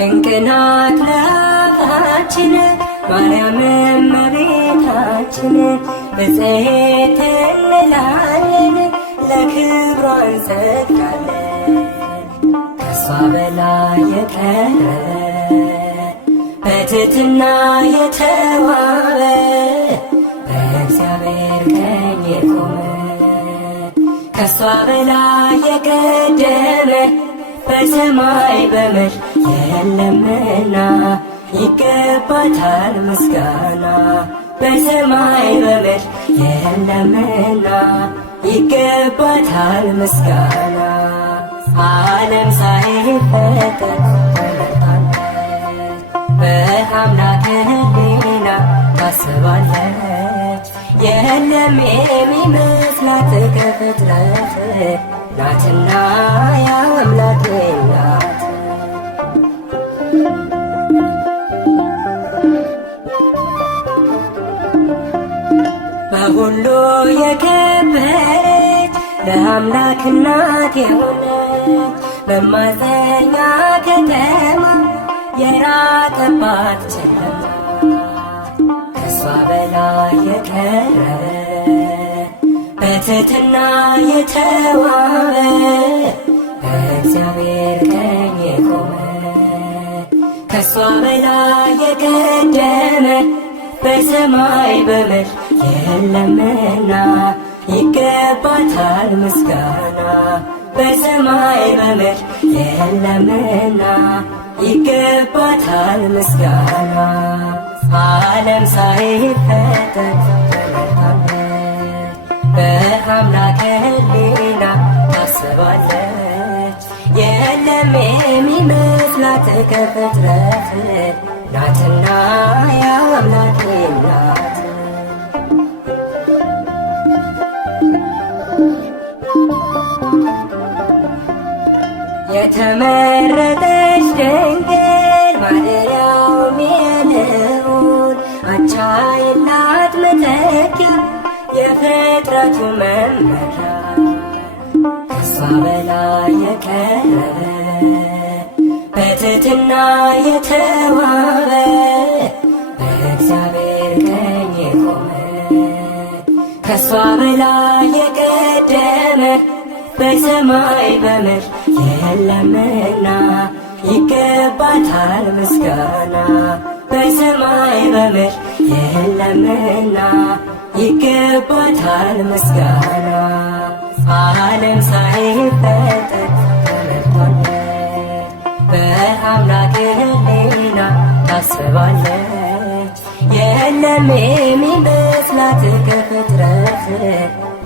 ድንቅ ናት ለአፋችን ማርያም እመቤታችን ብፅዕት እንላለን ለክብሯ እንሰግዳለን። ከሷ በላይ የቀረ በትሕትና የተዋበ በእግዚአብሔር ቀኝ የቆመ ከሷ በላይ የቀደመ በሰማይ በምድር የለምና ይገባታል ምስጋና። በሰማይ በምድር የለምና ይገባታል ምስጋና። ዓለም ሳይፈጠር ተመርጣለች በአምላክ ሕሊና ታስባለች። የለም የሚመስላት ከፍጥረት ናትና የአምላክ ናት። በሁሉ የከበረች ለአምላክ እናት የሆነች መማፀኛ ከተማ የራቀባት ጨለማ ከሷ በላይ የቀረ በትሕትና የተዋበ በእግዚአብሔር ቀኝ የቆመ ከሷ በላይ የቀደመ በሰማይ በምድር የለምና ይገባታል ምስጋና። በሰማይ በምድር የለምና ይገባታል ምስጋና። ዓለም ሳይፈጠር ተመርጣለች በአምላክ ሕሊና ታስባለች። የለም የሚመስላት ከፍጥረት ናትና የአምላክ ናት። የተመረጠች ድንግል ማደሪያውም የልዑል አቻ የላት መተኪያ የፍጥረቱ መመኪያ ከሷ በላይ የቀረበ በትሕትና የተዋበ በእግዚአብሔር ቀኝ የቆመ ከሷ በላይ የቀደመ በሰማይ በምድር የለምና ይገባታል ምስጋና። በሰማይ በምድር የለምና ይገባታል ምስጋና። ዓለም ሳይፈጠር ተመርጣለች በአምላክ ሕሊና ታስባለች። የለም የሚመስላት ከፍጥረት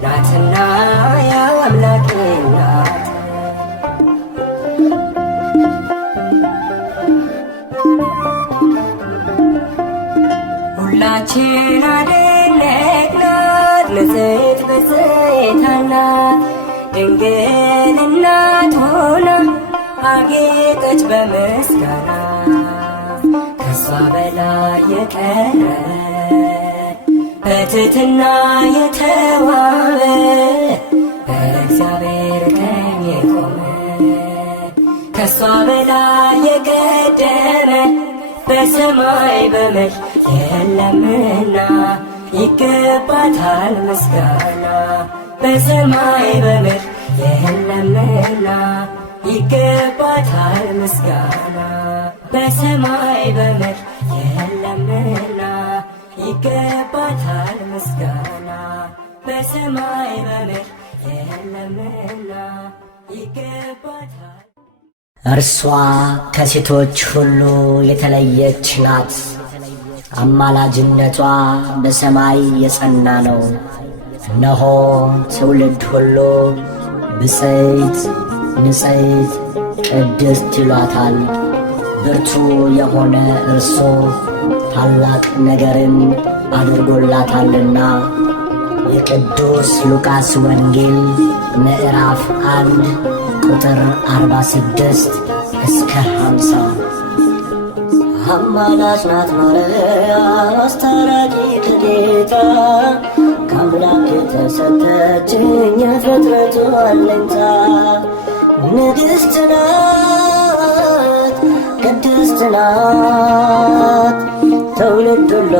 ናትና የአምላክ ናት። ሁላችን አደነቅናት ንጽሕት ብፅዕት ናት ድንግል እናት ሆና አጌጠች በምስጋና ከሷ በላይ የቀረ በትሕትና የተዋበ በእግዚአብሔር ቀኝ የቆመ ከሷ በላይ የቀደመ በሰማይ በምድር የለምና ይገባታል ምስጋና። በሰማይ በምድር የለምና ይገባታል ምስጋና። በሰማይ በምድር የለምና ይገባታል ምስጋና። በሰማይ በምድር የለምና ይገባታል። እርሷ ከሴቶች ሁሉ የተለየች ናት። አማላጅነቷ በሰማይ የጸና ነው። እነሆ ትውልድ ሁሉ ብፅዕት ንጽሕት ቅድስት ይሏታል። ብርቱ የሆነ እርሱ ታላቅ ነገርን አድርጎላታልና። የቅዱስ ሉቃስ ወንጌል ምዕራፍ 1 ቁጥር 46 እስከ 50። አማላጅ ናት ማርያም አስታራቂት ጌታ ከአምላክ የተሰጠችኝ የፍጥረቱ አለኝታ። ንግሥት ናት ቅድስት ቅድስት ናት። ትውልድ ሁሉ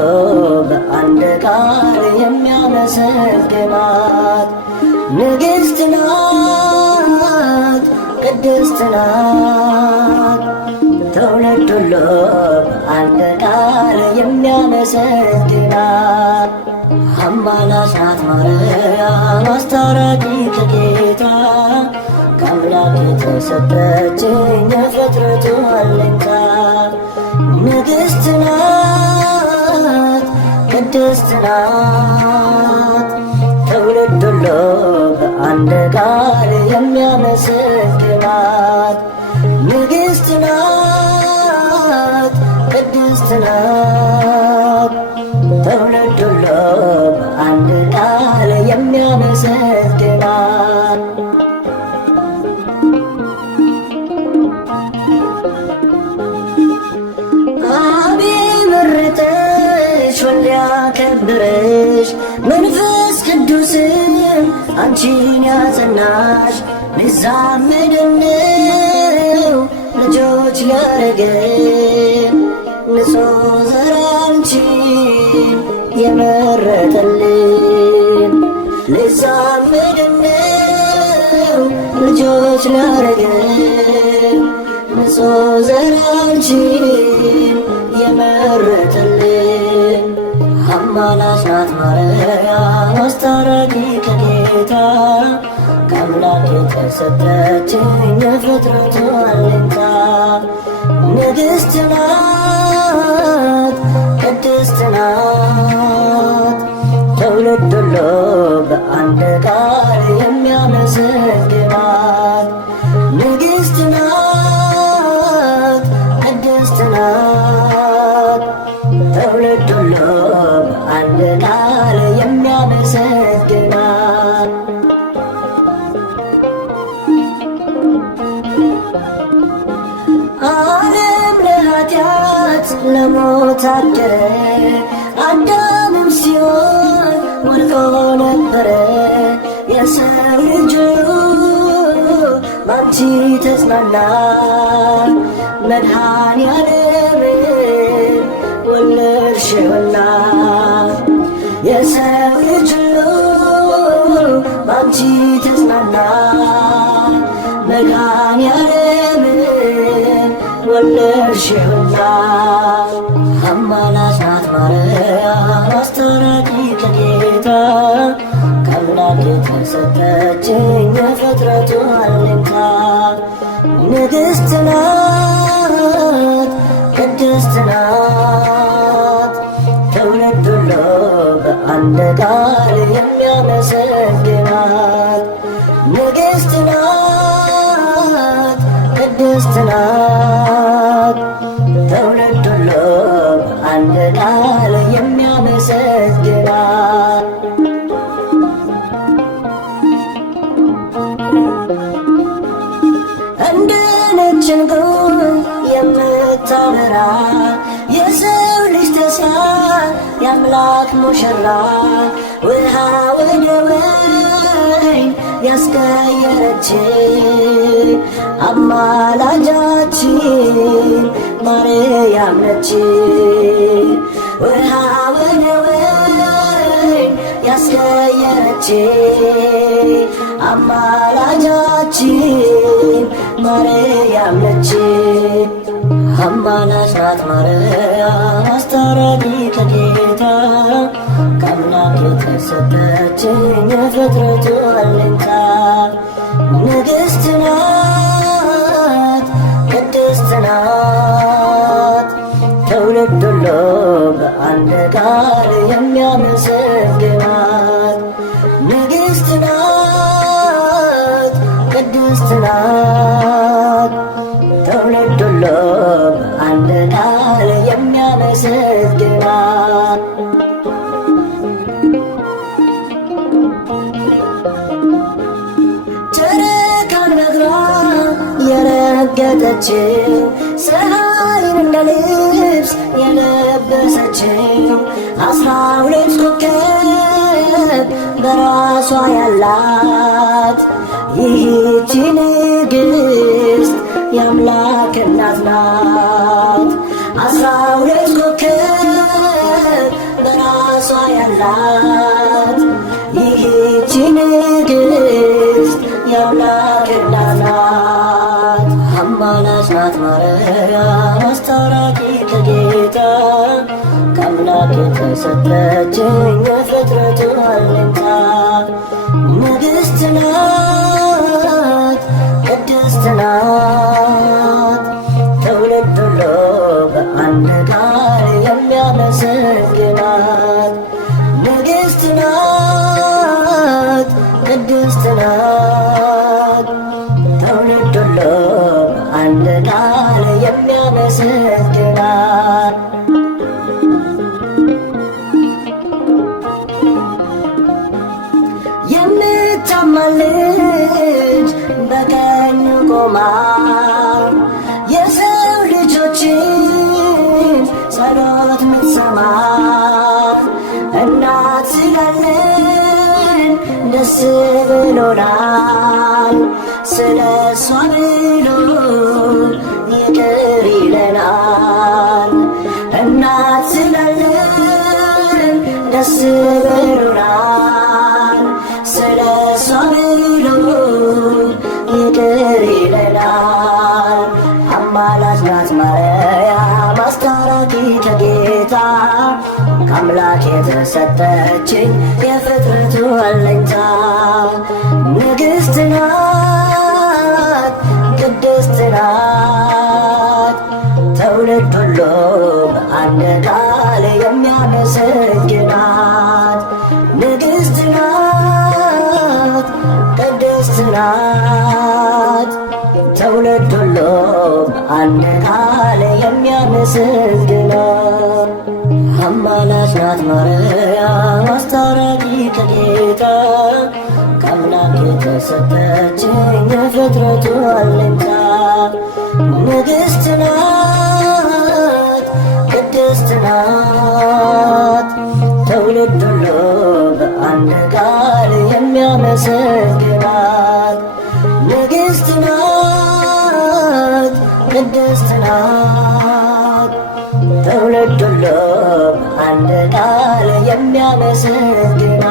በአንድ ቃል የሚያመሰግናት ንግሥት ናት፣ ቅድስት ናት። ትውልድ ሁሉ በአንድ ቃል የሚያመሰግናት አማላጅ ናት ማርያም አስታራቂተ ጌታ ከአምላክ የተሰጠችኝ የፍጥረቱ አለኝታ ንግሥት ናት፣ ቅድስት ናት። ትውልድ ሁሉ በአንድ ቃል የሚያመሰግናት ንግሥት ናት፣ ቅድስት ናት። ትውልድ ሁሉ በአንድ ቃል የሚያመሰግናት አብ መረጠሽ ወልድ ያከበረሽ መንፈስ ቅዱስም አንቺን ያጸናሽ ሊዛመደነው ልጆች ሊያረገን ንጹሕ ዘር አንቺን የመረጠልን ሊዛመደነው ልጆች ሊያረገን ንጹሕ ዘር አንቺን የመረጠልን አማላጅ ናት ማርያም አስታራቂተ ጌታ ከአምላክ የተሰጠችኝ የፍጥረቱ አለኝታ ንግሥት ናት፣ ቅድስት ናት። ትውልድ ሁሉ በአንድ ቃል የሚያመሰግናት ንግሥት ናት፣ ቅድስት ናት። ትውልድ ሁሉ በአንድ ቃል የሚያመሰግናት ዓለም ለኃጢአት ለሞት አደረ አዳምም ሲሆን ወድቆ ነበረ የሰው ልጅ ባንቺ ተጽናና መድኃኔዓለምን ወለድሽውና የሰው ልጅ ባንቺ ተጽናና መድኃኔዓለምን ወለድሽውና አማላጅ ናት ማርያም አስታራቂተ ጌታ ከአምላክ የተሰጠችኝ የፍጥረቱ አለኝታ ንግሥት ናት፣ ቅድስት ናት። ትውልድ ሁሉ በአንድ ቃል የሚያመሰግናት ንግሥት ናት፣ ቅድስት ናት። ትውልድ ሁሉ በአንድ ቃል የሚያመሰግናት እንደ ነጭ ዕንቁ የምታበራ የሰው ልጅ ተስፋ የአምላክ ሙሽራ ውሃ ወደ ወይን ያስቀየረች አማላጃችን ማርያም ነች። ውሃ ወደ ወይን ያስቀየረች አማላጃችን ማርያም ነች። አማላጅ ናት ማርያም አስታራቂተ ጌታ ከአምላክ የተሰጠችኝ የፍጥረቱ አለኝታ ንግሥት ናት፣ ቅድስት ናት። ትውልድ ሁሉ በአንድ ቃል የሚያመሰግናት ንግሥት ናት፣ ቅድስት ናት። ትውልድ ሁሉ በአንድ ቃል የሚያመሰግናት ጨረቃን በእግሯ የረገጠችው ፀሐይን እንደ ልብስ የለበሰችው 12 ኮከብ በራሷ ያላት ይህች ንግሥት የአምላክ እናት ናት። ያላት ይህች ንግሥት የአምላክ እናት ናት። አማላጅ ናት ማርያም አስታራቂ ከጌታ ከአምላክ የተሰጠችኝ የፍጥረቱ አለኝታ ንግሥት ናት ቅድስት ናት ትውልድ ሁሉ በአንድ ቃል የሚያመሰግናት ንግሥት ናት ቅድስት ናት ትውልድ ሁሉ በአንድ ቃል የሚያመሰግናት የምታማልድ በቀኙ ቆማ የሰው ልጆችን ጸሎት ምትሰማ እናት ስላለን ደስ ብሎናል። ስለ እሷ ብሎ ይቅር ይለናል። እናት ስላለን ደስ ብሎናል። ስለ እሷ ብሎ ይቅር ይለናል። አማላጅ ናት ማርያም አስታራቂ ከጌታ ከአምላክ የተሰጠችኝ የፍጥረቱ አለኝታ ንግሥት ናት ቅድስት ናት ትውልድ ሁሉ በአንድ ቃል የሚያመሰግናት ንግሥት ናት ቅድስት ናት ትውልድ ሁሉ በአንድ ቃል የሚያመሰግናት አማላጅ ናት ማርያም አስታራቂ ከጌታ ከአምላክ የተሰጠችኝ የፍጥረቱ አለኝታ ንግሥት ናት ቅድስት ናት ትውልድ ሁሉ በአንድ ቃል የሚያመሰግናት ንግሥት ናት ቅድስት ናት ትውልድ ሁሉ በአንድ ቃል የሚያመሰግናት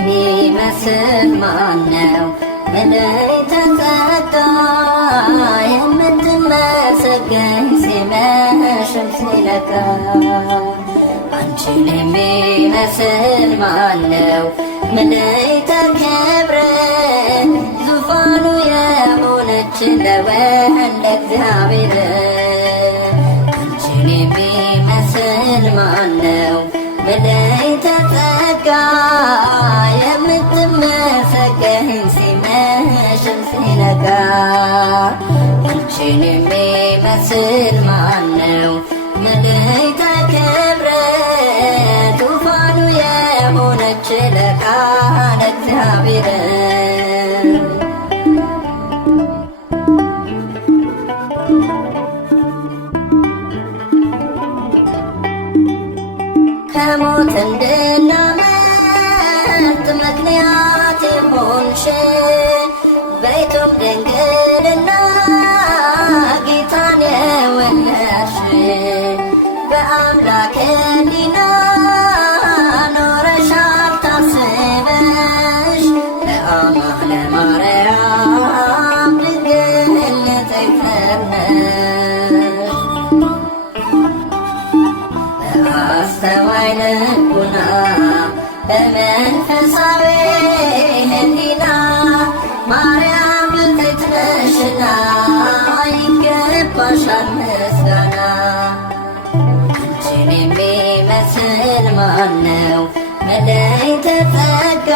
የሚመስል ማነው? መለይተ ጸጋ የምትመሰገን ሲመሽም ሲነጋ አንቺን የሚመስል ማነው? መለይተ ክብር ዙፋኑ የሆነች ለወልደ እግዚአብሔር አንቺን የሚመስል ማነው? መለይተ ጸጋ የምትመሰገን ሲመሽም ሲነጋ አንቺን የሚመስል ማነው? መለይተ ክብር ዙፋኑ የሆነች ለቃለ እግዚአብሔር ከሞት እንድናመልጥ ምክንያት የሆንሽ በኢትዮጵ ድንግልና ጌታን የወለድሽ በአምላክ ሕሊና ኖረሻል ታስበሽ ለአማነ ማርያም ድንግል ንጽሕት ነሽ በአስተዋይ ልቡና በመንፈሳዊ ሕሊና ማርያም ንጽሕት ነሽና ይገባሻል ምስጋና ማነው? መለይተ ጸጋ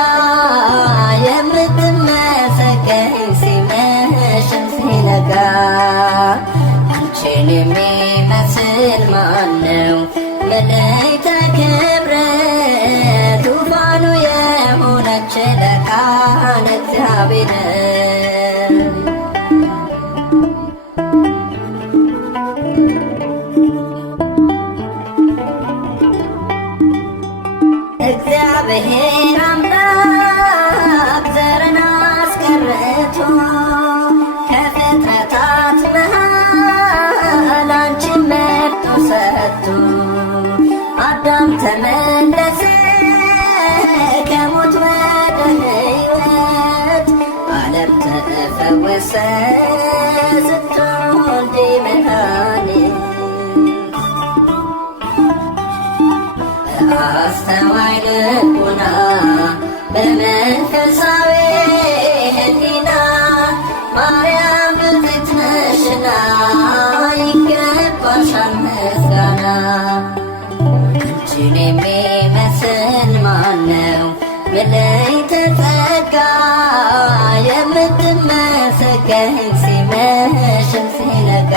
የምትመሰገኝ ሲመሽም ሲነጋ አንቺን የሚመስል ማነው? መለይተ ክብር ዙፋኑ የሆነች ለቃለ እግዚአብሔር እግዚአብሔር አምላክ ዘርን አስቀርቶ ከፍጥረታት መሃል አንቺን መርጦ ሰጥቶ አዳም ተመለሰ ከሞት ወደ ሕይወት ዓለም ተፈወሰ ስትወልጂ መድኃኒት አስተዋይ ልቡና በመንፈሳዊ ሕሊና ማርያም ብፅዕት ነሽና ይገባሻል ምስጋና። አንቺን የሚመስል ማነው? መለይተ ጸጋ የምትመሰገኝ ሲመሽም ሲነጋ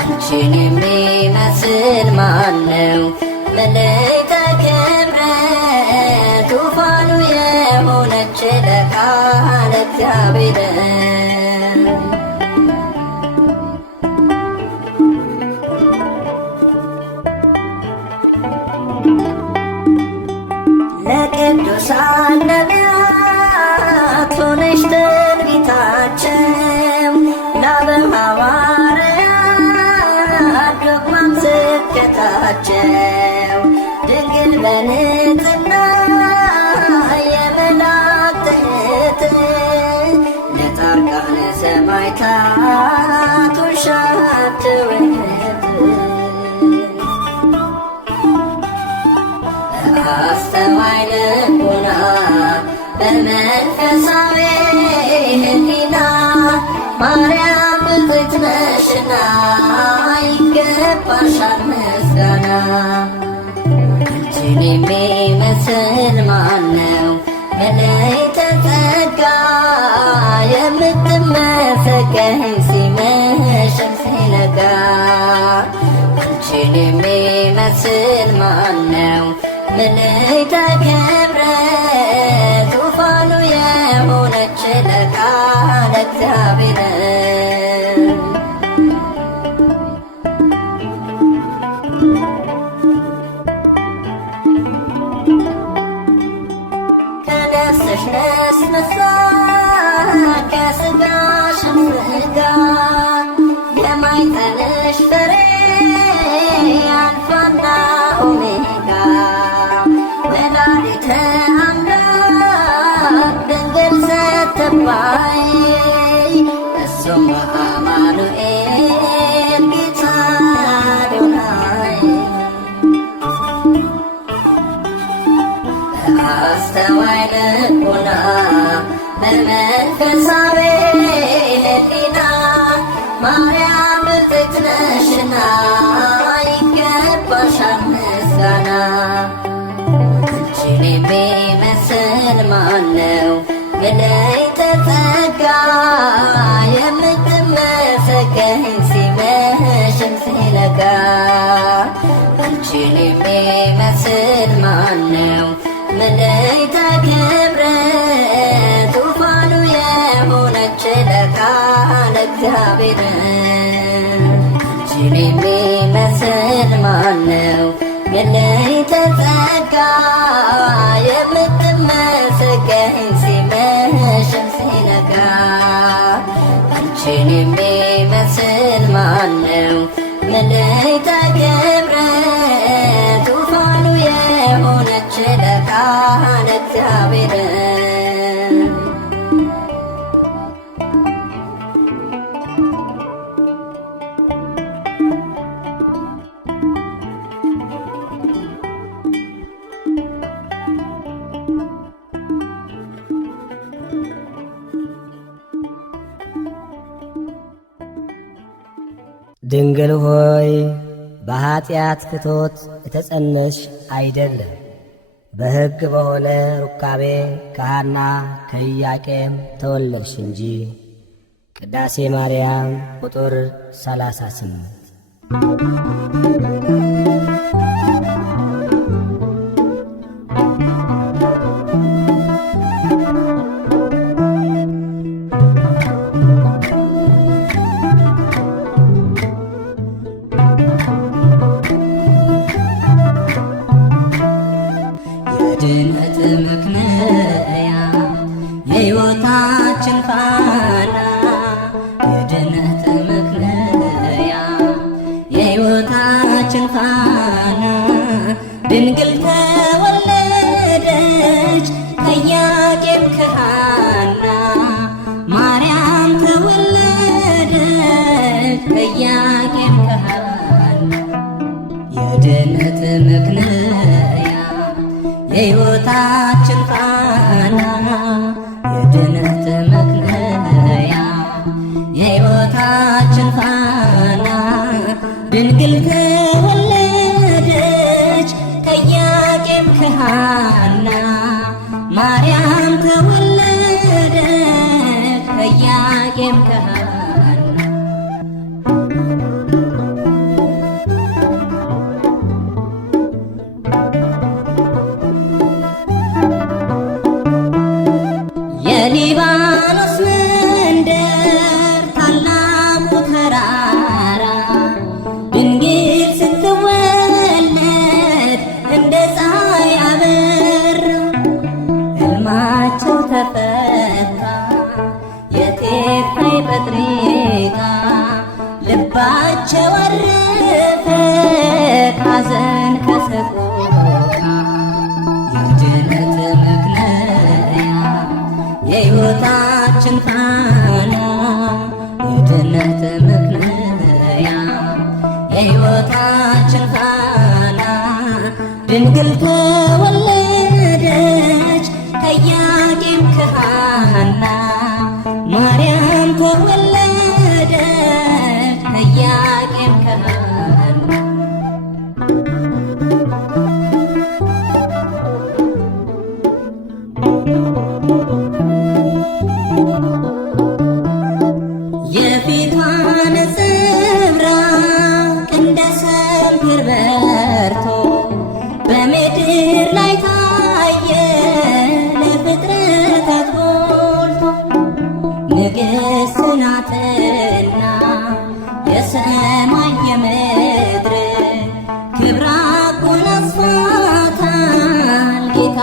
አንቺን የሚመስል ማነው? መለይተ ክብር ዙፋኑ የሆነች ለቃለ እግዚአብሔር ለቅዱሳን ነቢያት ሆነሽ ትንቢታቸው ለአበው ሐዋርያት ዶግማም ስብከታቸው ድንግል በንጽሕና የመላእክት እህት ለጻድቃነ ሰማዕታት ሆንሻት ውህት አስተዋይ ልቡና በመንፈሳዊ ሕሊና ማርያም ብፅዕት ነሽና ይገባሻል ምስጋና። አንቺን የሚመስል ማነው? መለይተ ጸጋ የምትመሰገኝ ሲመሽም ሲነጋ አንቺን የሚመስል ማነው? መለይተ ክብር ዙፋኑ የሆነች ለቃለ እግዚአብሔር ከነፍስሽ ነስንሳ ከሥጋሽም ሥጋ የማኅፀንሽ ፍሬ አልፋና ኦሜጋ ወላዲተ አምላክ ድንግል ስትባይ እሱም አማኑኤል ጌታ አዶናይ አስተዋይ ልቡና በመንፈሳዊ ሕሊና ማርያም ብፅዕት ነሽና ይገባሻል ምስጋና። አንቺን የሚመስል ማነው? መለይተ ጸጋ የምትመሰገኝ ሲመሽም ሲነጋ አንቺን የሚመስል ማነው? መለይተ ክብር ዙፋኑ የሆነች ለቃለ እግዚአብሔር አንቺን የሚመስል ማነው? መለይተ ጸጋ የምትመሰገኝ ሲመሽም ሲነጋ አንቺን የሚመስል ማነው? መለይተ ክብር ዙፋኑ የሆነች ለቃለ እግዚአብሔር ድንግል ሆይ በኀጢአት ፍቶት የተጸነስሽ አይደለም፣ በሕግ በሆነ ሩካቤ ከሐና ከኢያቄም ተወለድሽ እንጂ። ቅዳሴ ማርያም ቁጥር 38። የድነት ምክንያት የሕይወታችን ፋና፣ የድነት ምክንያት የሕይወታችን ፋና፣ ድንግል ተወለደች ከኢያቄም ከሐና፣ ማርያም ተወለደች ከኢያቄም ከሐና። የድነት ምክንያት የሕይወታችን ፋና፣ የድነት ምክንያት የሕይወታችን ፋና፣ ድንግል ተወለደች ከኢያቄም ከሐና፣ ማርያም ተወለደች ከኢያቄም ከሐና። የሊባኖስ መንደር ታላቁ ተራራ ድንግል ስትወለድ እንደ ፀሐይ አበራ። ሕልማቸው ተፈታ የቴርፋይ ጴጥርቃ፣ ልባቸው አረፈ ከሐዘን ከሰቆቃ። የድነት ምክንያት የሕይወታችን ፋና፣ የድነት ምክንያት የሕይወታችን ፋና፣ ድንግል ተወለደች ከኢያቄም ከሐና፣ ማርያም ተወለደች ከኢያቄም ከሐና። የፊቷ ነጸብራቅ እንደ ሰምፔር በርቶ በምድር ላይ ታየ ለፍጥረታት ጎልቶ። ንግሥት ናትና የሰማይ የምድር ክብራ ጎናጽፏታል ጌታ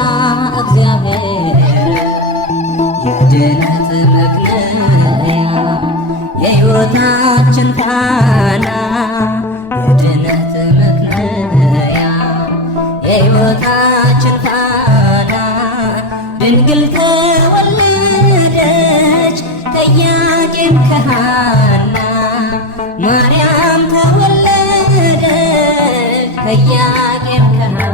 እግዚአብሔር። የድነት ምክንያት የሕይወታችን ፋና፣ የድነት ምክንያት የሕይወታችን ፋና፣ ድንግል ተወለደች ከኢያቄም ከሐና፣ ማርያም ተወለደች ከኢያቄም ከሐና።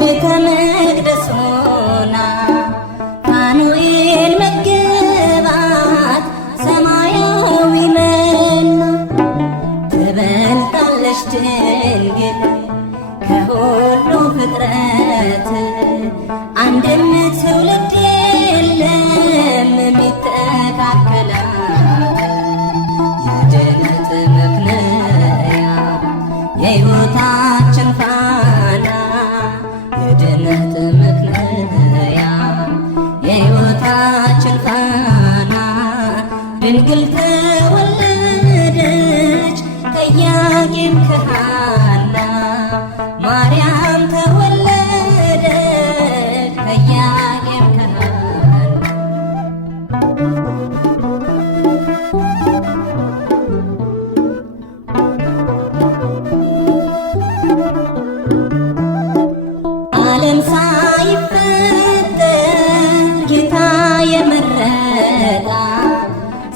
ቤተ መቅደስ ሆና ፋኑኤል መገባት ሰማያዊ መና፣ ትበልጣለች ድንግል ከሁሉ ፍጥረት፣ አንድም ትውልድ የለም የሚተካከላት። የድነት ምክንያት የሕይወታችን ፋና፣ የድነት ምክንያት የሕይወታችን ፋና፣ ድንግል ተወለደች ከኢያቄም ከሐና፣ ማርያም ተወለደች ከኢያቄም ከሐና። ዓለም ሳይፈጠር ጌታ የመረጣት፣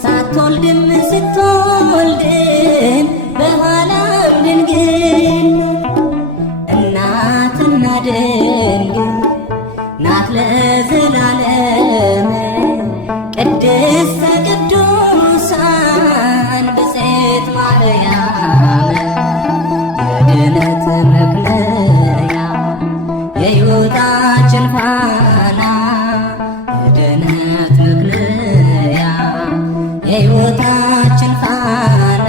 ሳትወልድም ስትወልድም በኋላም ድንግል ናት ለዘላለም ቅድስተ ቅዱሳን ብፅዕት ማርያም የድነት መክለያ የሕይወታችን ፋና የድነት መክለያ የሕይወታችን ፋና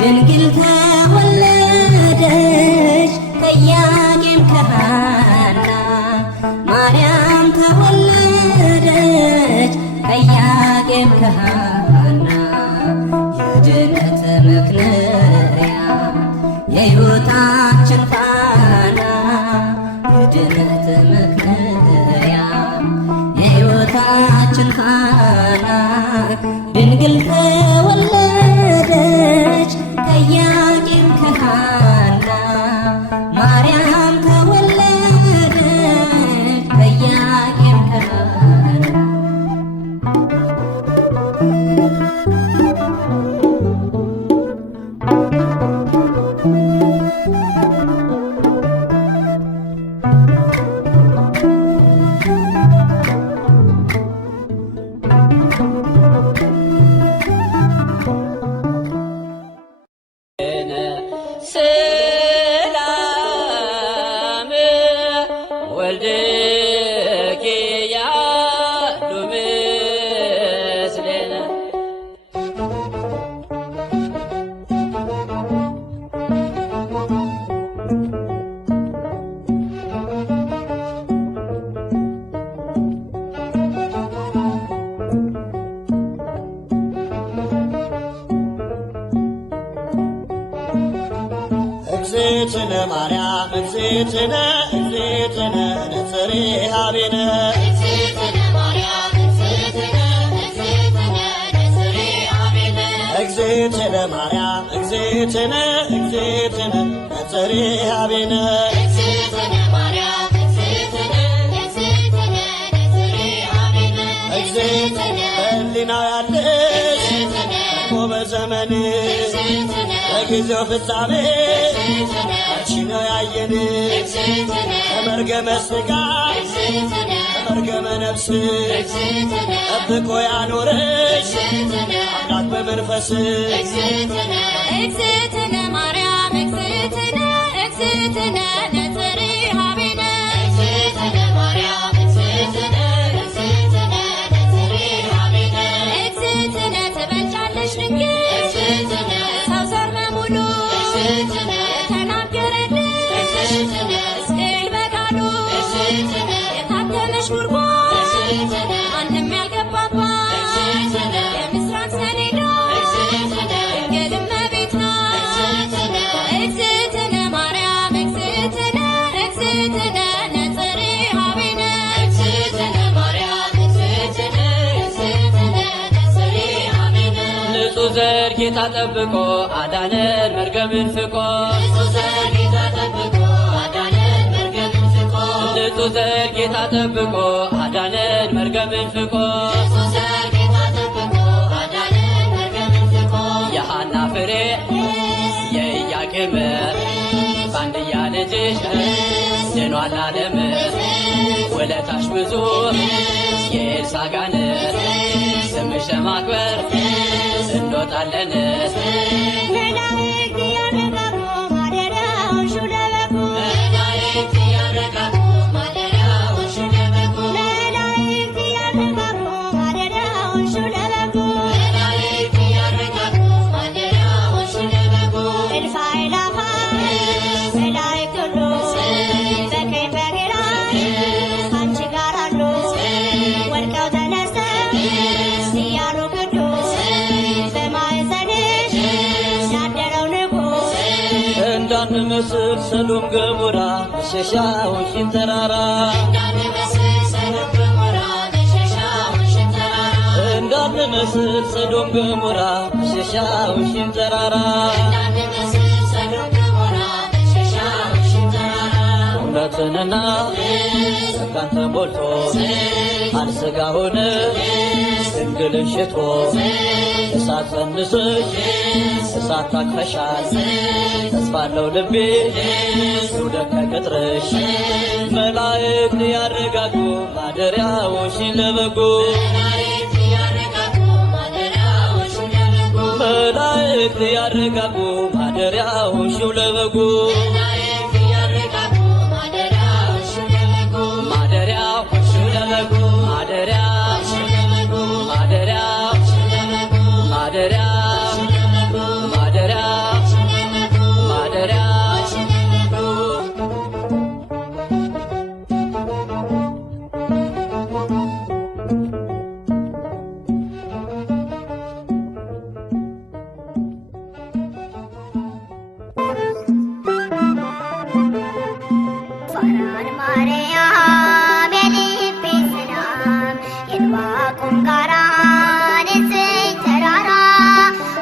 ድንግል ተወለደች ከኢያቄም ከሐና ማርያም ተወለደች ከኢያቄም ከሐና የድነት መክለያ የሕይወታችን ፋና የድነት መክለያ የሕይወታችን ፋና ድንግል ተወለደች ከኢያቄም ከሐና ማርያም ተወለደች ከኢያቄም ከሐና ሰላም ወልድኪ ያሉ ምስሌነ እግዝእትነ ማርያም እግዝእትነ እግዝእትነ ነጽሬሃ ቤነ እግዝእትነ ማርያም እግዝእትነ እግዝእትነ ነጽሬሃ ቤነ እግዝእትነ በሕሊናው ያለሽ እኮ በዘመን በጊዜው ፍጻሜ አንቺ ነው ያየን ከመርገመ ሥጋ ከመርገመ ነፍስ ጠብቆ ያኖረሽ አምላክ በመንፈስ እግዝእትነ ማርያም እግዝእትነ እግዝእትነ ነጽሬሃ ቤነ እግዝእትነ ትበልጫለሽ ድንግል ሰው ዘር በሙሉ የተናገረልሽ ሕዝቅኤል በቃሉ የታተመሽ ጉርጓድ ማንም ያልገባባት የምስራቅ ሰሌዳ ድንግል እመቤት ናት። እግዝእትነ ማርያም እግዝእትነ እግዝእትነ ነጽሬሃ ቤነ ንጹሕ ዘር ጌታ ጠብቆ አዳነን መርገምን ፍቆ ንጹሕ ዘር ጌታ ጠብቆ አዳነን መርገምን ፍቆ የሐና ፍሬ የኢያቄም ባንድያ ልጅሽ ድኗል ዓለም ውለታሽ ብዙ የኤልሳጋን ስምሽ ለማክበር እንወጣለን መላእክት እያረጋጉ ማደሪያውን ሹለበኩ መላእክት እያረጋጉ ማደሪያውን ሹለበኩ እልፍ አእላፋት መላእክት ሁሉ በቀኝ በግራ ካንቺ ጋር አሉ ወድቀው ተነስተው እያሉ ቅዱስ በማኅፀንሽ ያደረው ንጉሥ እንዳንመስል ሰዶም ገሞራ መሸሻውን ተራራ እንዳንመስል ሰዶም ገሞራ መሸሻውን ተራራ ምሕረትንና ጸጋን ተሞልቶ ቃል ሥጋ ሆነ ድንግልን ሽቶ እሳት ጸንሰሽ እሳት ታቅፈሻል ተስፋለው ልቤ ይውደቅ ከቅጥርሽ መላእክት ያረጋጉ ማደሪያዎሽን ለበጎ መላእክት ያረጋጉ ማደሪያዎሽን ለበጎ ማደሪያዎሽን ለበጎ ማደሪያ ማደሪያ ማደሪያ ማደሪያ ማደሪያ ፋራን ማርያም የልቤ ሰላም የዕንባቆም ጋራ ንጽሕት ተራራ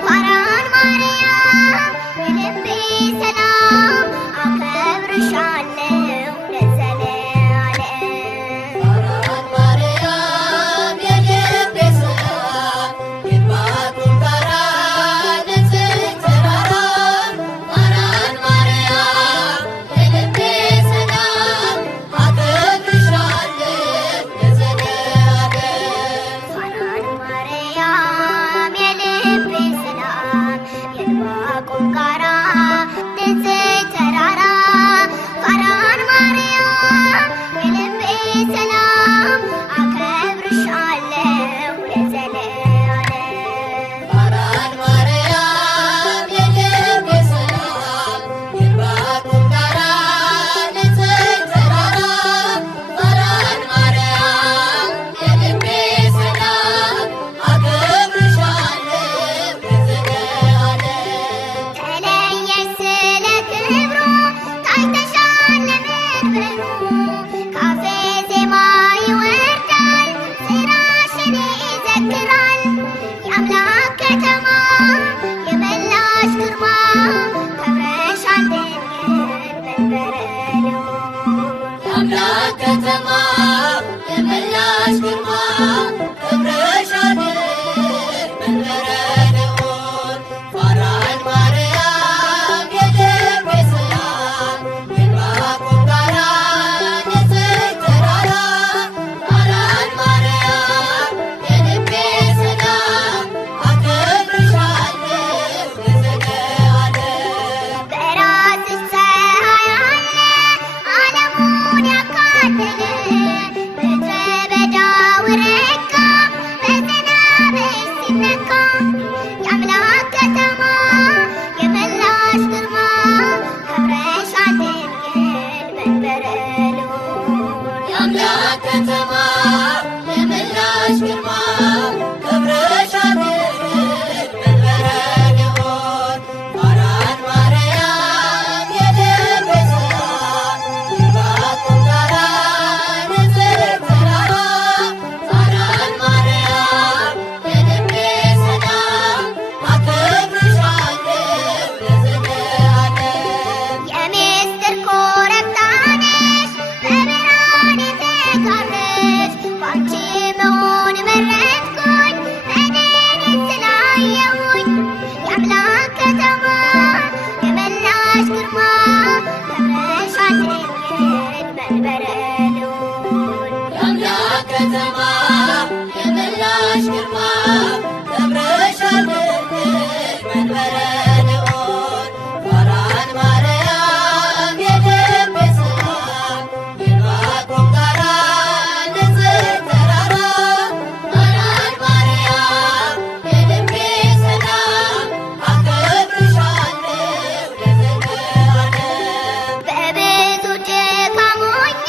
ፋራን ማርያም የልቤ ሰላም አከብርሻለሁ ለዘለዓለም ፋራን ማርያም የልቤ ሰላም የዕንባቆም ጋራ ንጽሕት ተራራ ፋራን ማርያም የልቤ ሰላም አከብርሻለሁ ለዘለዓለም ፋራን ማርያም የልቤ ሰላም የዕንባቆም ጋራ ንጽሕት ተራራ ፋራን ማርያም የልቤ ሰላም አከብርሻለሁ ለዘለዓለም ፋራን ማርያም የልቤ ሰላም የዕንባቆም ጋራ ንጽሕት ተራራ ፋራን ማርያም የልቤ ሰላም አከብርሻለሁ ለዘለዓለም ተለየሽ ስለ ክብሩ ታይተሻል ለመንበሩ ካፌ ዜማ ይወርዳል ስራሽን ይዘክራል የአምላክ ከተማ የመላሽ ግርማ ከብረሻል ድንግል መንበረ ልዑል የአምላክ ከተማ የመላሽ ግርማ ከብረሻል ድንግል መንበረ ልዑል ፋራን ማርያም የልቤ ሰላም የዕንባቆም ጋራ ንጽሕት ተራራ ፋራን ማርያም የልቤ ሰላም አከብርሻለሁ ለዘለዓለም በራስሽ ፀሐይ አለ ዓለሙን ያካለለ ምድረ በዳው ረጋ በዝናብሽ ሲነካ የአምላክ ከተማ የመላሽ ግርማ ከብረሻል ድንግል መንበረ ልዑል የአምላክ ከተማ የመላሽ ግርማ ከብረሻል ድንግል መንበረ ልዑል ፋራን ማርያም የልቤ ሰላም የዕንባቆም ጋራ ንጽሕት ተራራ ፋራን ማርያም የልቤ ሰላም አከብርሻለሁ ለዘለዓለም የምስጢር ኮረብታ ነሽ በብርሃን የተጋረድሽ ባንቺ መሆን መረጥኩኝ እኔን ስላየሁኝ የአምላክ ከተማ የመላሽ ግርማ ከብረሻል ድንግል መንበረ ልዑል የአምላክ ከተማ የመላሽ ግርማ ከብረሻል ድንግል መንበረ ልዑል ፋራን ማርያም የልቤ ሰላም የዕንባቆም ጋራ ንጽሕት ተራራ ፋራን ማርያም የልቤ ሰላም አከብርሻለሁ ለዘለዓለም በብዙ ድካም ሆኜ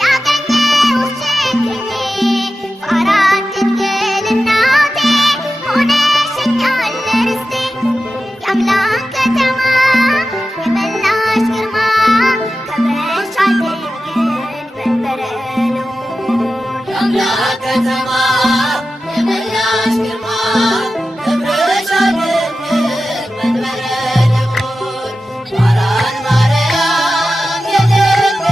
ያገኘሁሽ ችግኜ ፋራን ድንግል እናቴ ሆነሽኛል ርስቴ የአምላክ ከተማ የመላሽ ግርማ ከብረሻል ድንግል መንበረ ልዑል የአምላክ ከተማ የመላሽ ግርማ ከብረሻል ድንግል መንበረ ልዑል ፋራን ማርያም የልቤ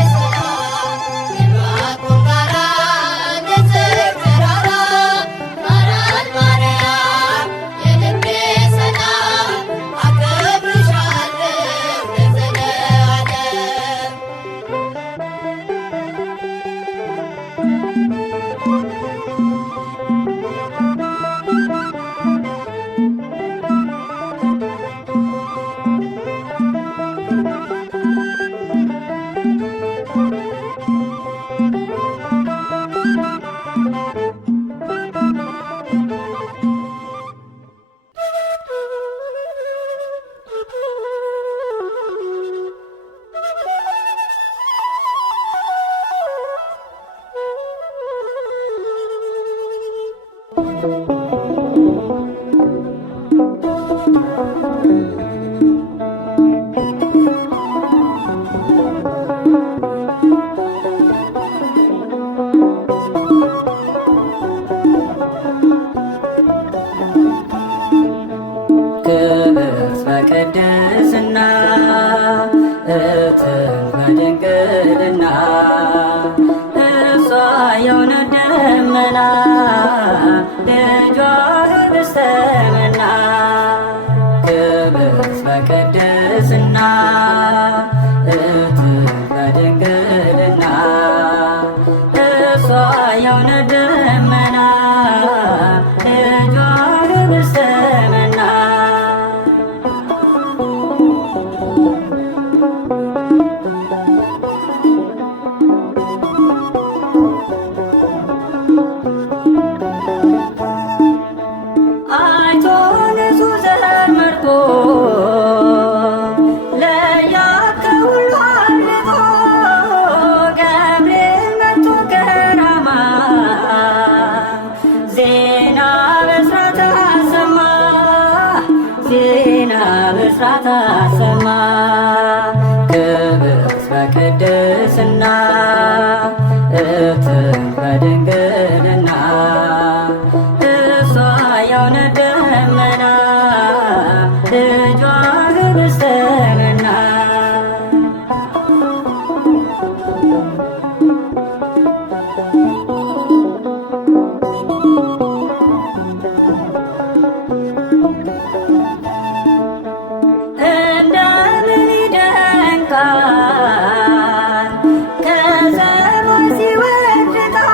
ክብርት በቅድስና እትም በድንግልና እሷ የእውነት ደመና ልጇ ኅብስተ መና። ክብርት በቅድስና እትም በድንግልና እሷ የእውነት ደመና ልጇ ኅብስተ መና። አይቶ ንጹሕ ዘር መርጦ ለያት ከሁሉ አብልጦ ገብርኤል መጥቶ ከራማ ዜና ብስራት አሰማ ዜና ብስራት አሰማ። ክብርት በቅድስና እትም በድንግልና እሷ የእውነት ደመና ልጇ ኅብስተ መና። እንደምን ይደንቃል ከዘሯ ሲወድቃል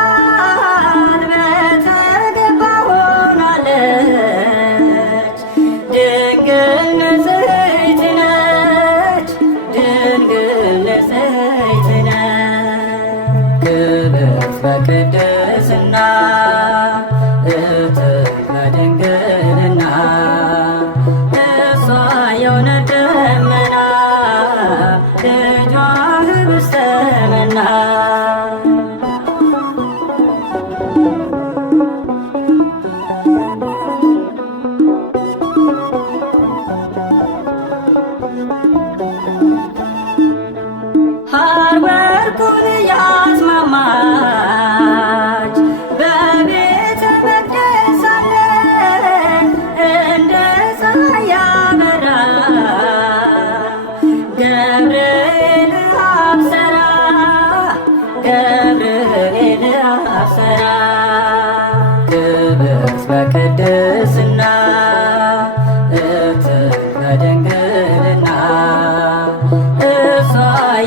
በተገባ ሆናለች ድንግል ንጽሕት ነች ድንግል ንጽሕት ነች። ክብርት በቅድስና እትም በድንግልና እሷ የእውነት ደመና ልጇ ኅብስተ መና። ሐር ወርቁን ያስማማች በቤተ መቅደስ ሳለች እንደ ፀሐይ ያበራ ገብርኤል አብሰራ ገብርኤል አብሰራ። ክብርት በቅድስና እትም በድንግልና እሷ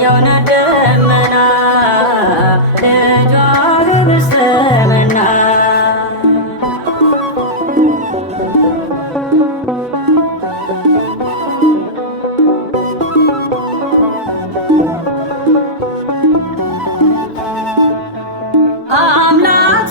የእውነት ደመና ልጇ ኅብስተ መና። አምላክ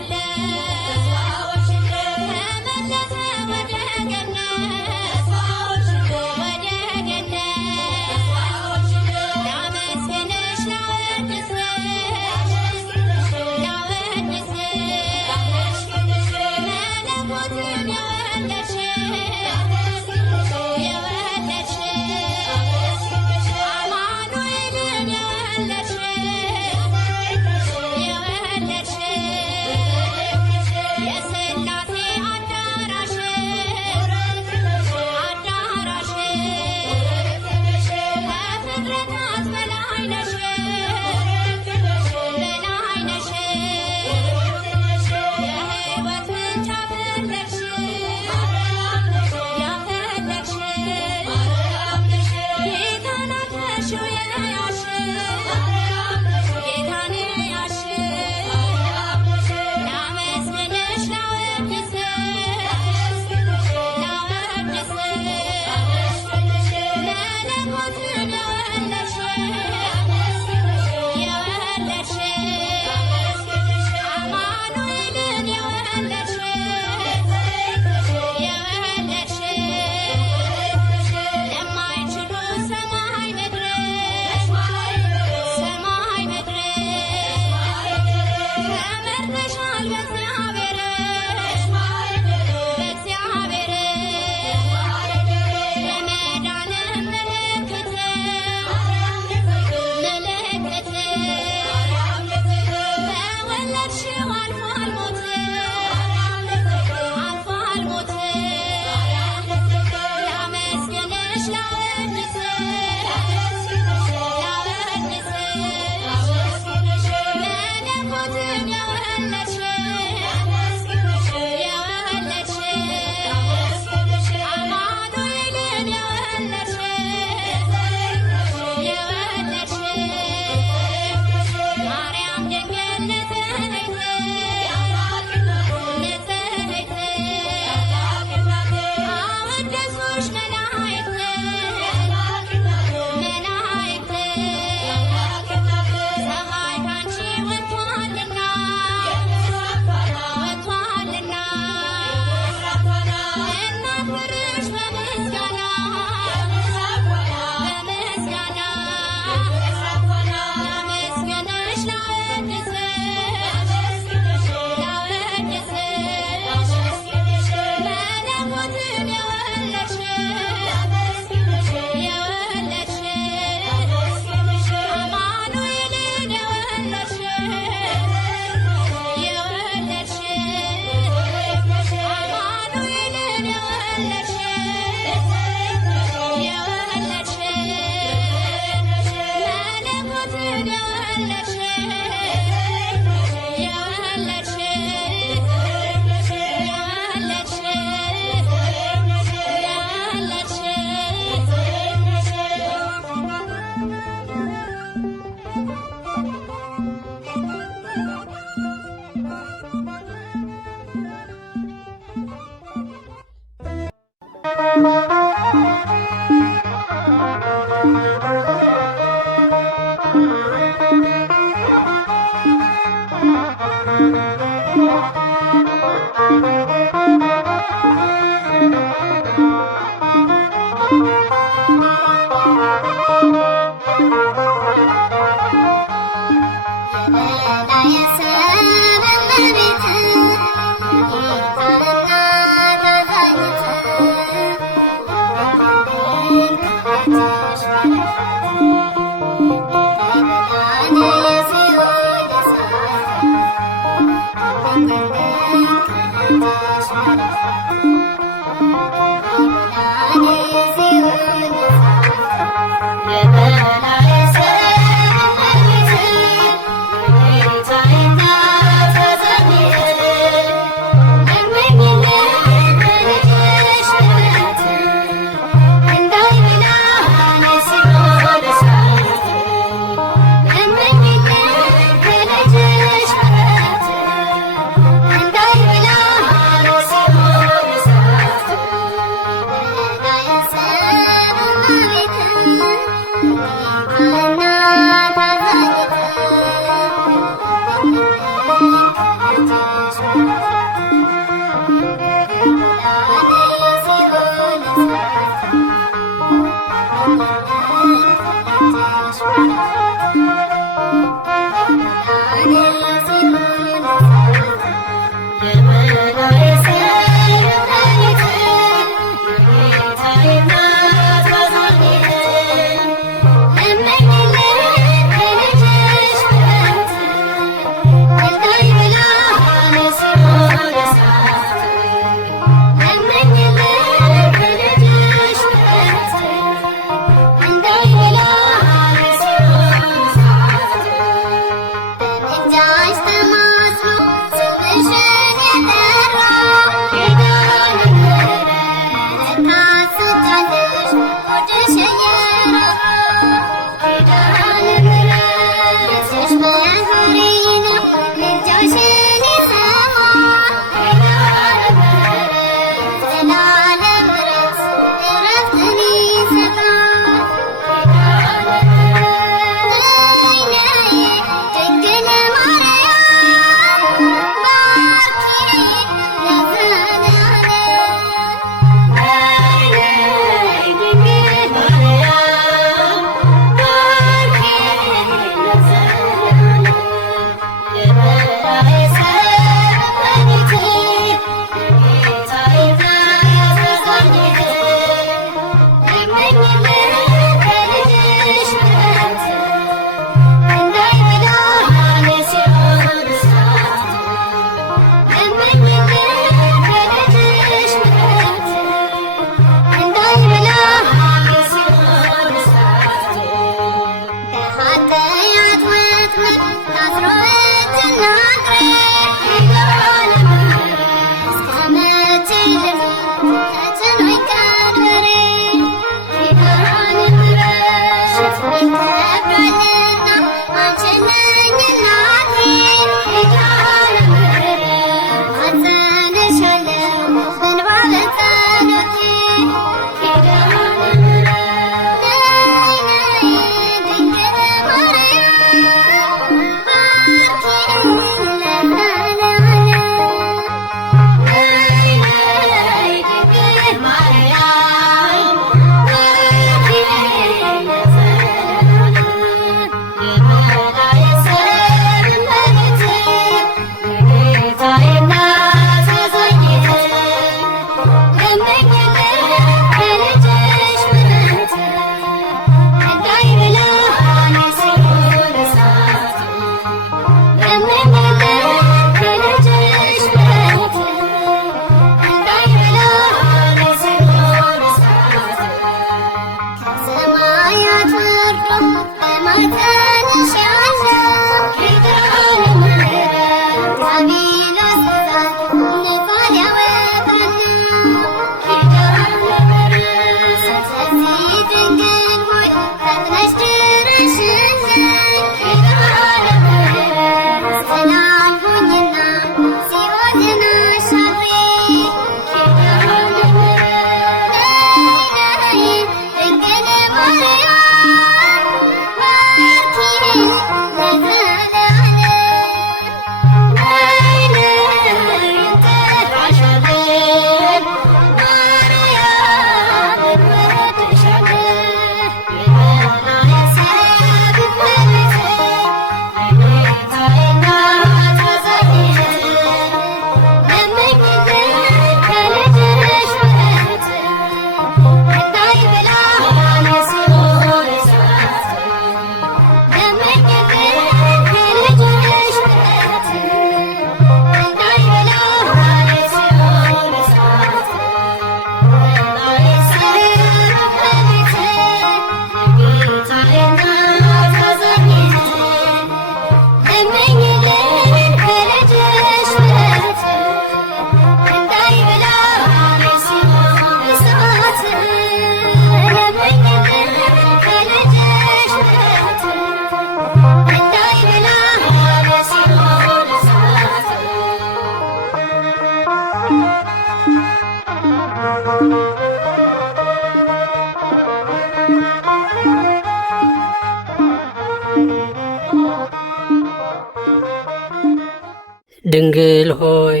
ድንግል ሆይ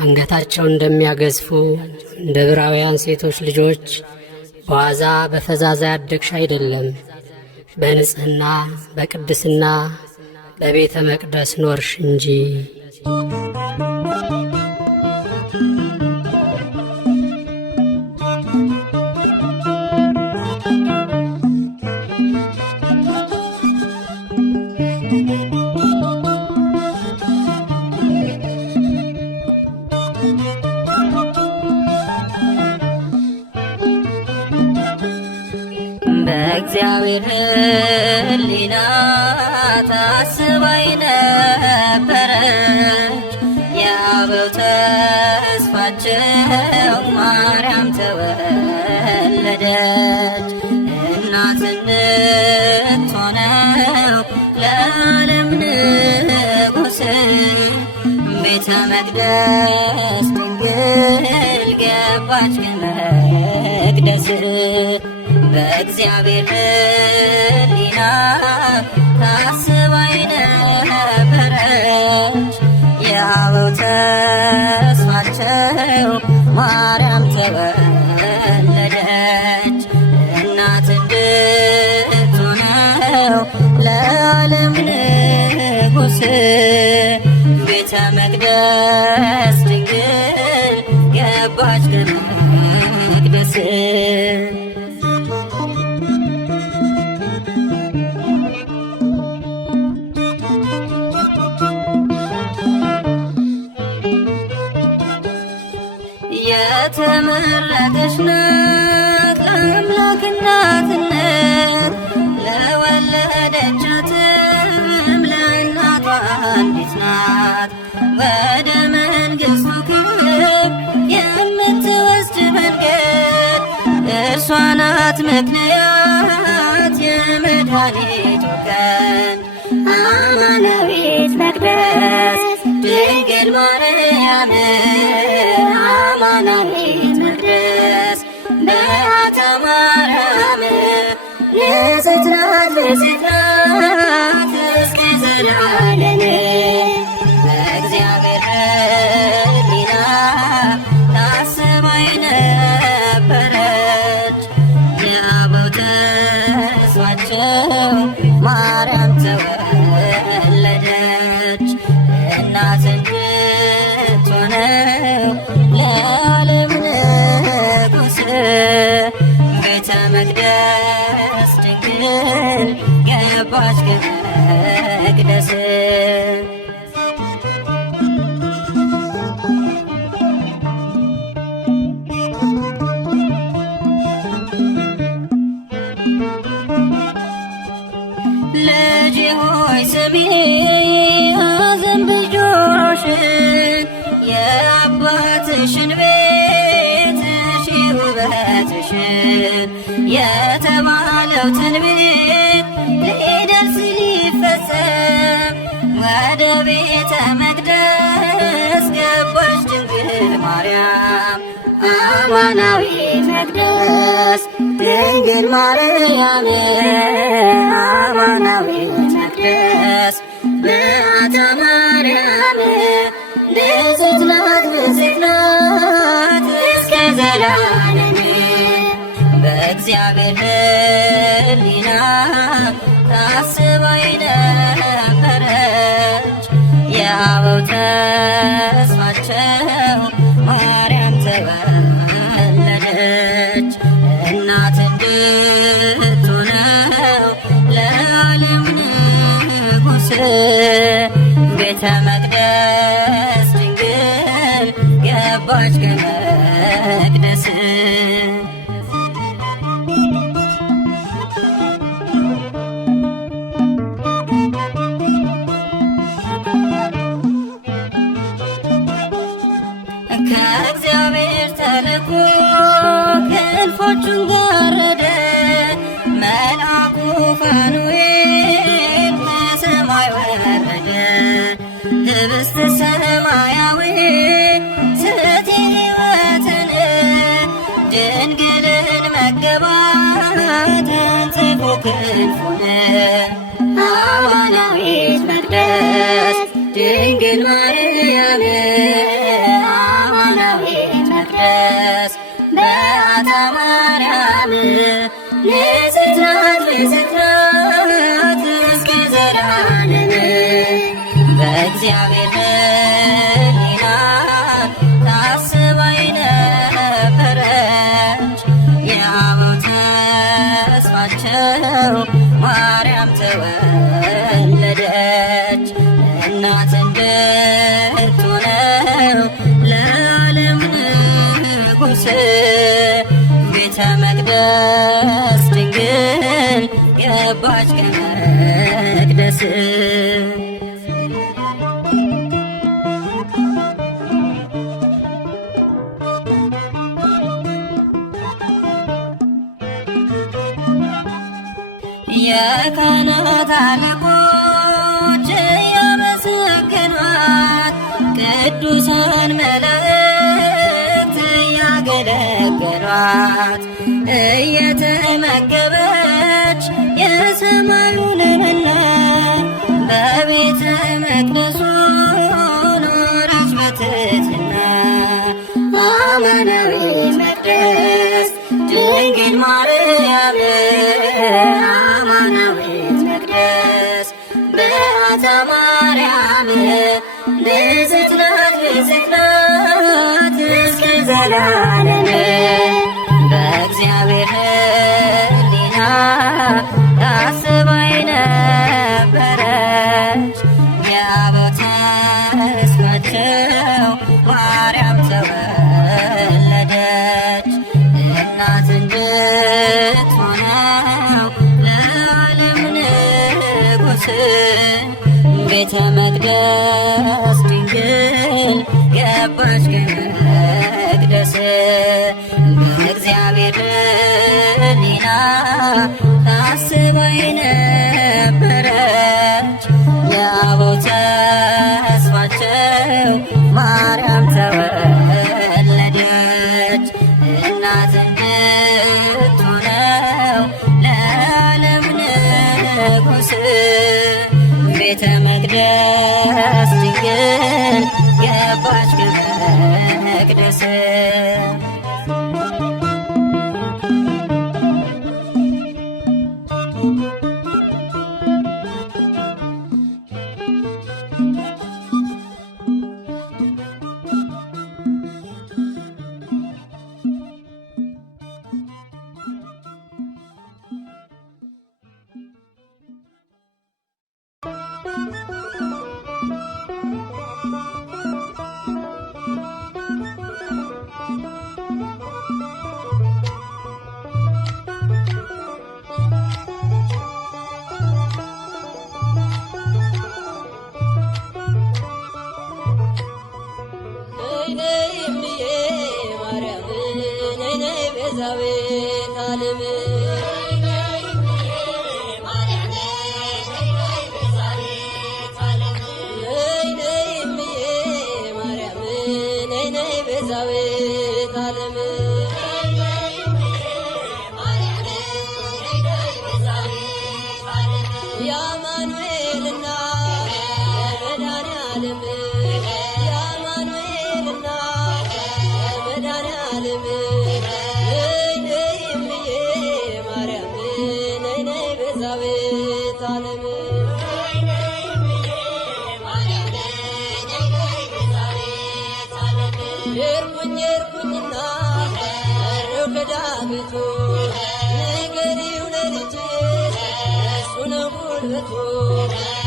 አንገታቸውን እንደሚያገዝፉ እንደ ዕብራውያን ሴቶች ልጆች በዋዛ በፈዛዛ ያደግሽ አይደለም። በንጽሕና በቅድስና በቤተ መቅደስ ኖርሽ እንጂ። በእግዚአብሔር ሕሊና ታስባይ ነበረች የአበው ተስፋቸው ማርያም ተወለደች። እናት እንድትሆነው ለዓለም ንጉሥ ቤተ መቅደስ ድንግል ገባች ከመቅደስ። በእግዚአብሔር ሕሊና ታስባይ ነበረች የአበው ተስፋቸው ማርያም ተወለደች። እናት እንድትሆነው ለዓለም ንጉሥ ቤተ መቅደስ ድንግል ገባች ከመቅደስ። የተመረጠች ናት ለአምላክ እናትነት ለወለደቻትም ለእናቷ አንዲት ናት። ወደ መንግሥቱ ክብር የምትወስድ መንገድ እርሷ ናት ምክንያት የመድኃኒቱ ቀንድ። አማናዊት መቅደስ ድንግል ማርያም አማናዊት መቅደስ በዓታ ማርያም ንጽሕት ናት ንጽሕት ናት እስከ ዘላለም። በእግዚአብሔር ሕሊና ታስባይ ነበረች የአበው ተስፋቸው ማርያም ተወለደች። እናት እንድትሆነው ለዓለም ንጉሥ ቤተ መቅደስ ድንግል ገባች ከመቅደስ። ልጄ ሆይ ስሚ አዘንብጆሽን የአባትሽን ቤት እሺ ውበትሽን የተባለው ትንቢት ሊደርስ ሊፈጸም ወደ ቤተ መቅደስ ገባች ድንግል ማርያም አማናዊት መቅደስ ድንግል ማርያም አማናዊት መቅደስ በዓታ ማርያም ንጽሕት ናት ንጽሕት ናት እስከ ዘላለም። በእግዚአብሔር ሕሊና ታስባይ ነበረች የአበው ተስፋቸው ማርያም ተወለደች። እናት እንድትሆነው ለዓለም ንጉሥ ቤተ መቅደስ ድንግል ገባች ከመቅደስ። ተንጽፎ ክንፉን አማናዊት መቅደስ ድንግል ማርያም አማናዊት መቅደስ በዓታ ማርያም ንጽሕት ናት ንጽሕት ናት እስከ ዘላለም በእግዚአብሔር ሕሊና ታስባ የነበረች የአበው ተስፋቸው ማርያም ተወለደች። እናት እንድትሆነው ለዓለም ንጉሥ ቤተ መቅደስ ድንግል ገባች ከመቅደስ። የካህናት አለቆች እያመሰገኗት ቅዱሳን መላእክት እያገለገሏት እየተመገበች የሰማዩን መና በቤተ መቅደሱ ኖረች በትሕትና። አማናዊት መቅደስ ድንግል ማርያም አማናዊት መቅደስ በዓታ ማርያም ንጽሕት ናት ንጽሕት ናት እስከ ዘላለም በእግዚአብሔር ሕሊና ታስባ የነበረች የአበው ተስፋቸው ማርያም ተወለደች። እናት እንድትሆነው ለዓለም ንጉሥ ቤተ መቅደስ ድንግል ገባች ከመቅደስ። በእግዚአብሔር ሕሊና ታስባ የነበረች የአበው ተስፋቸው ማርያም ተወለደች። እናት እንድትሆነው ለዓለም ንጉሥ ቤተ መቅደስ ድንግል ገባች ከመቅደስ።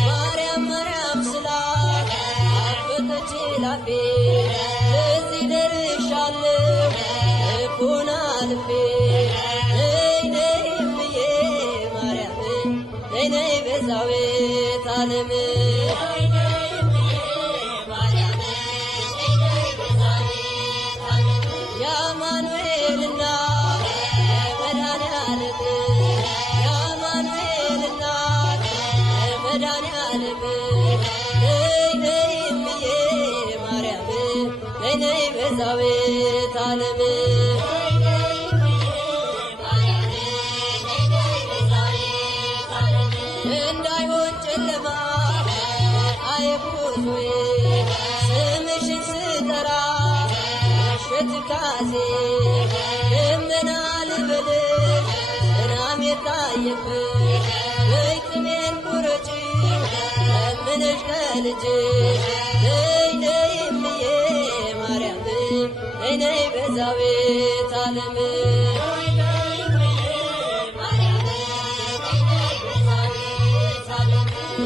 ማርያም ማርያም ስላት አፈተች ላፌ ለዚህ ደርሻለሁ ልቦና ልቤ ነይ ነይ እምዬ ማርያም ነይ ነይ ቤዛዊተ ዓለም የአማኑኤልና መድኃኔዓለም የአማኑኤልና መድኃኔዓለም ነይ ነይ እምዬ ማርያም ነይ ነይ ቤዛዊተ ዓለም እንዳይሆን ጨለማ አይጉዞዬ ስምሽን ስጠራ ሸትካዜ ደመና ልበልሽ ዝናብ የታየብሽ ወይ ጥሜን ቁረጪ ለምነሽ ከልጅሽ ነይ ነይ እምዬ ማርያም ነይ ነይ ቤዛዊተ ዓለም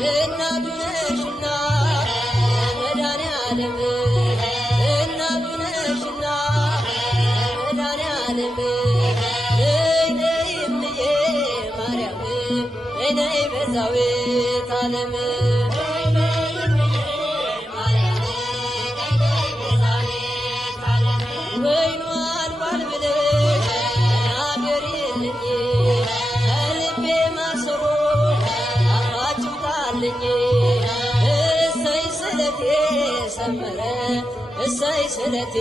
እናቱ ነሽና መድኃኔዓለም እናቱ ነሽና መድኃኔዓለም ነይ ነይ እምዬ ማርያም ነይ ነይ ቤዛዊተ ዓለም ወይኑ አልቋል ብለሽ ተናገሪልኝ ከልቤ ማሰሮ አፋጭውጣልኝ እሰይ ስለቴ ሰመረ እሰይ ስለቴ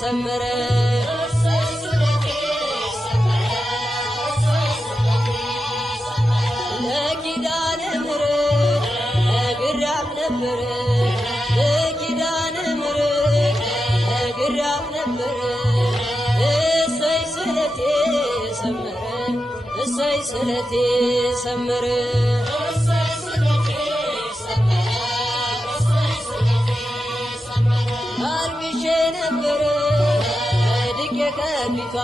ሰመረ ለኪዳነ ምሕረት ነግሬያት ነበረ ለኪዳነ ምሕረት ነግሬያት ነበረ እሰይ ስለቴ ሰመረ እሰይ ስለቴ ሰመረ አልቅሼ ነበረ ወድቄ ከፊቷ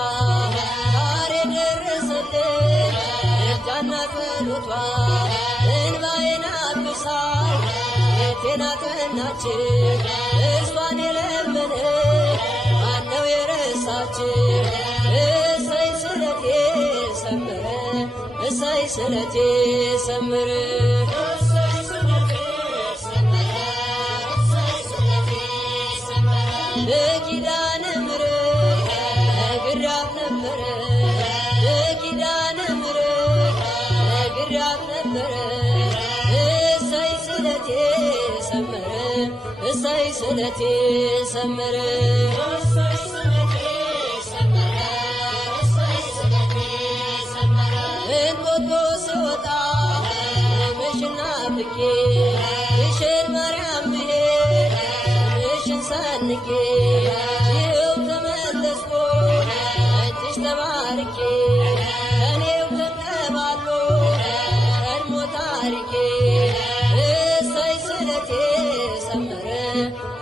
ዛሬ ደረሰልኝ እጃና ጸሎቷ እንባዬን አብሳ ቤቴን አቀናች እሷን የለመነ ማነው የረሳች እሰይ ስለቴ ሰመረ እሰይ ስለቴ ሰመረ ለኪዳነ ምሕረት ነግሬያት ነበረ ለኪዳነ ምሕረት ነግሬያት ነበረ እሰይ ስለቴ ሰመረ እሰይ ስለቴ ሰመረ እንጦጦ ስወጣ ምሽና ብቄ ግሸን ማርያም ብሄድ ስምሽን ሰንቄ ይኸው ተመለስኩ እጅሽ ተባርኬ እኔው ተንከባሎ ቀድሞ ታሪኬ እሰይ ስለቴ ሰመረ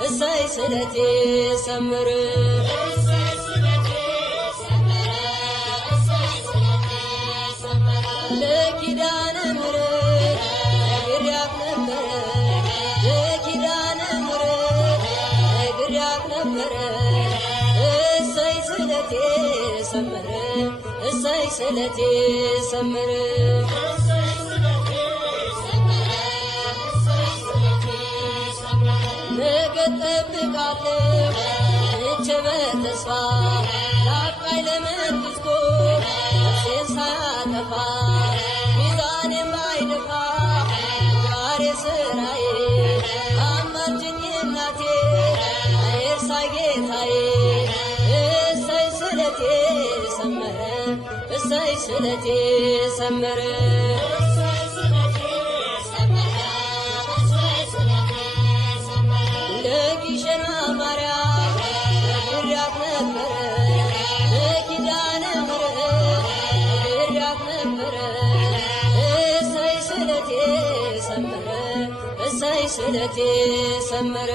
እሰይ ስለቴ ሰመረ ለኪዳነ ምሕረት ነግሬያት ነበረ ለኪዳነ ምሕረት ነግሬያት ነበረ እሰይ ስለቴ ሰመረ እሰይ ስለቴ ሰመረ ነገ እጠብቃለሁ እቼ በተስፋ ናፍቃኝ ለመንግሥቱ ነፍሴን ሳያጠፋ ሚዛን የማይደፋ ዛሬ ስራዬ አማልጅኝ እናቴ አይርሳኝ ጌታዬ እሰይ ስለቴ ሰመረ እሰይ ስለቴ ሰመረ ለግሸና ማርያም ነግሬያት ነበረ ለኪዳነ ምሕረት ነግሬያት ነበረ እሰይ ስለቴ ሰመረ እሰይ ስለቴ ሰመረ